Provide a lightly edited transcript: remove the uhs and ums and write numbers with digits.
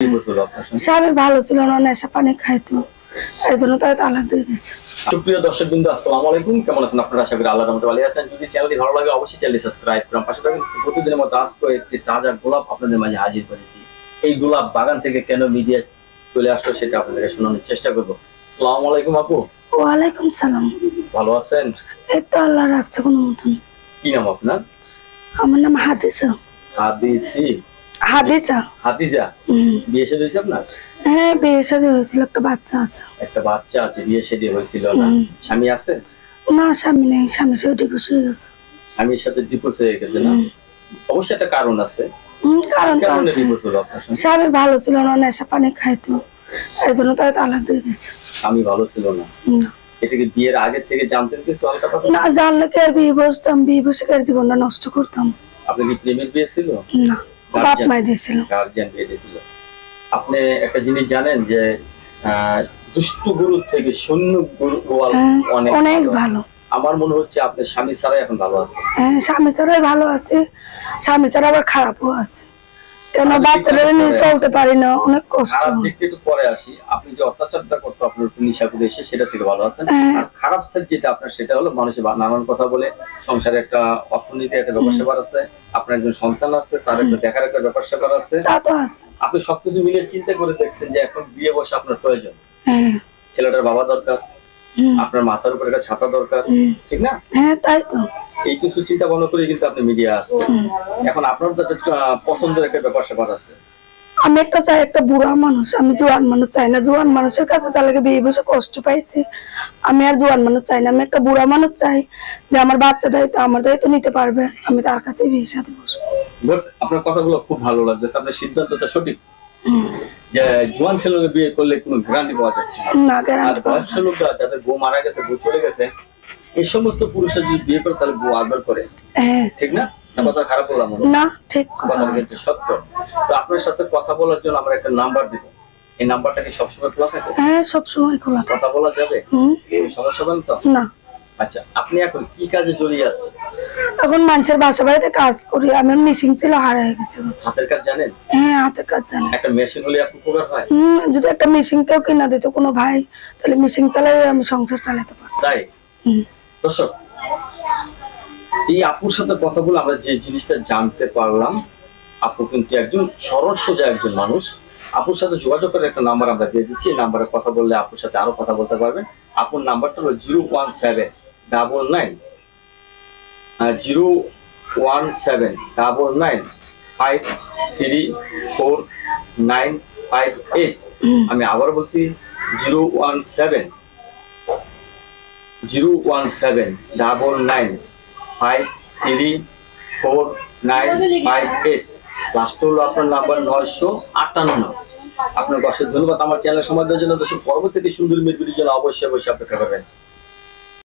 স্বামী ভালো ছিল না, নেশা পানি খাইতো, এর জন্য তাই তালাক দিয়ে দিচ্ছে। সুপ্রিয় দর্শকবৃন্দ, আসসালামু আলাইকুম। কেমন আছেন আপনারা? আশা করি আল্লাহর রহমতে ভালো আছেন। যদি চ্যানেলটি ভালো লাগে অবশ্যই চ্যানেলটি সাবস্ক্রাইব করুন। পাশে থাকুন। প্রতিদিনের মতো আজকে একটি তাজা গোলাপ আপনাদের মাঝে হাজির করেছি। এই গোলাপ বাগান থেকে কেন মিডিয়া চলে আসলো সেটা আপনাদের শোনানোর চেষ্টা করব। আসসালামু আলাইকুম আপু। ওয়ালাইকুম সালাম। ভালো আছেন? এই তো আল্লাহ রাখছে কোনো মতন। কি নাম আপনার? আমার নাম হাদিসা। হাদিসা। হাদিজা। বিয়ে শাদী হয়েছে আপনার? হ্যাঁ, বিয়ে শাদী হয়েছিল, একটা বাচ্চা আছে। একটা বাচ্চা আছে, বিয়ে শাদী হয়েছিল না? স্বামী আছে? না, স্বামী নেই, স্বামীর সাথে ডিভোর্স হয়ে গেছে। স্বামীর সাথে ডিভোর্স হয়ে গেছে না? অবশ্যই একটা কারণ আছে। কারণ তো কেমন আছে। ডিভোর্স হলো আপনার? স্বামী ভালো ছিল না, নেশা পানি খাইতো, এর জন্য তাই তালাক দিয়ে দিচ্ছে। স্বামী ভালো ছিল না? না। এটা কি বিয়ের আগে থেকে জানতেন কিছু হালকা পাতলা? না জানলে কি আর বিয়ে বসতাম? বিয়ে বসে কি আর জীবনটা নষ্ট করতাম? আপনি কি প্রেমের বিয়ে ছিল? না, বাপ মাই দিয়েছিল। গার্জিয়ান বিয়ে দিয়েছিল। আপনি একটা জিনিস জানেন যে দুষ্ট গুরু থেকে শূন্য গুরু অনেক ভালো। আমার মনে হচ্ছে আপনি স্বামী ছাড়াই এখন ভালো আছে। হ্যাঁ, স্বামী ছাড়াই ভালো আছে, স্বামী ছাড়া আবার খারাপও আছে। কেন বাচ্চাদের নিয়ে চলতে পারি না, অনেক কষ্ট। একটু পরে আসি। আপনি যে অত্যাচারটা করতো আপনার নিশা করে এসে, সেটা থেকে ভালো আছেন। আর খারাপ সাইড যেটা আপনার, সেটা হলো মানুষের নানান কথা বলে, সংসারে একটা অর্থনীতি একটা ব্যাপার স্যাপার আছে, আপনার একজন সন্তান আছে, তার একটা দেখার একটা ব্যাপার স্যাপার আছে। আপনি সবকিছু মিলিয়ে চিন্তা করে দেখছেন যে এখন বিয়ে বসে আপনার প্রয়োজন। ছেলেটার বাবা দরকার, আপনার মাথার উপর একটা ছাতা দরকার, ঠিক না? হ্যাঁ, তাই তো। এই কিছু চিন্তা ভাবনা করে কিন্তু আপনি মিডিয়া আসছেন। এখন আপনার তো একটা পছন্দের একটা ব্যাপার স্যাপার আছে। আমি একটা চাই, একটা বুড়া মানুষ। আমি জোয়ান মানুষ চাই না। জোয়ান মানুষের কাছে তাহলে বিয়ে বসে কষ্ট পাইছি, আমি আর জোয়ান মানুষ চাই না। আমি একটা বুড়া মানুষ চাই, যে আমার বাচ্চা দায়িত্ব, আমার দায়িত্ব নিতে পারবে, আমি তার কাছে বিয়ের সাথে বসবো। আপনার কথাগুলো খুব ভালো লাগছে। আপনার সিদ্ধান্তটা সঠিক যে জোয়ান ছেলেকে বিয়ে করলে কোনো গ্যারান্টি পাওয়া যাচ্ছে না। গ্যারান্টি পাওয়া যাচ্ছে না। যাদের বউ মারা গেছে, বউ চলে গেছে, এই সমস্ত পুরুষরা যদি বিয়ে করে তাহলে বউ আদর করে, ঠিক না? কথা খারাপ বললাম না? ঠিক কথা, সত্য। তো আপনার সাথে কথা বলার জন্য আমরা একটা নাম্বার দিব। এই নাম্বারটা কি সবসময় খোলা থাকে? হ্যাঁ, সবসময় খোলা থাকে। কথা বলা যাবে? সমস্যা হবে তো? না। আচ্ছা, আপনি এখন কি কাজে জড়িয়ে আছেন? এখন মানুষের বাসা বাড়িতে কাজ করি। আমি মেশিন ছিল, হারিয়ে গেছে। হাতের কাজ জানেন? হ্যাঁ, হাতের কাজ জানি। একটা মেশিন হলে আপনি উপকার হয়। যদি একটা মেশিন কেউ কিনা দিত কোনো ভাই, তাহলে মেশিন চালাই আমি সংসার চালাতে পারতাম। তাই দর্শক, এই আপুর সাথে কথা বলে আমরা যে জিনিসটা জানতে পারলাম, আপু কিন্তু একজন সরল সোজা একজন মানুষ। আপুর সাথে যোগাযোগ করে একটা নাম্বার আমরা দিয়ে দিচ্ছি। এই নাম্বারে কথা বললে আপুর সাথে আরো কথা বলতে পারবেন। আপুর নাম্বারটা হলো 01799534958। আমি আবার বলছি 01799534958। লাস্ট হলো আপনার নাম্বার 958। আপনাকে অশেষ ধন্যবাদ আমার চ্যানেল সময় দেওয়ার জন্য। দর্শক, পরবর্তীতে সুন্দর ভিডিওর জন্য অবশ্যই অপেক্ষা করবেন।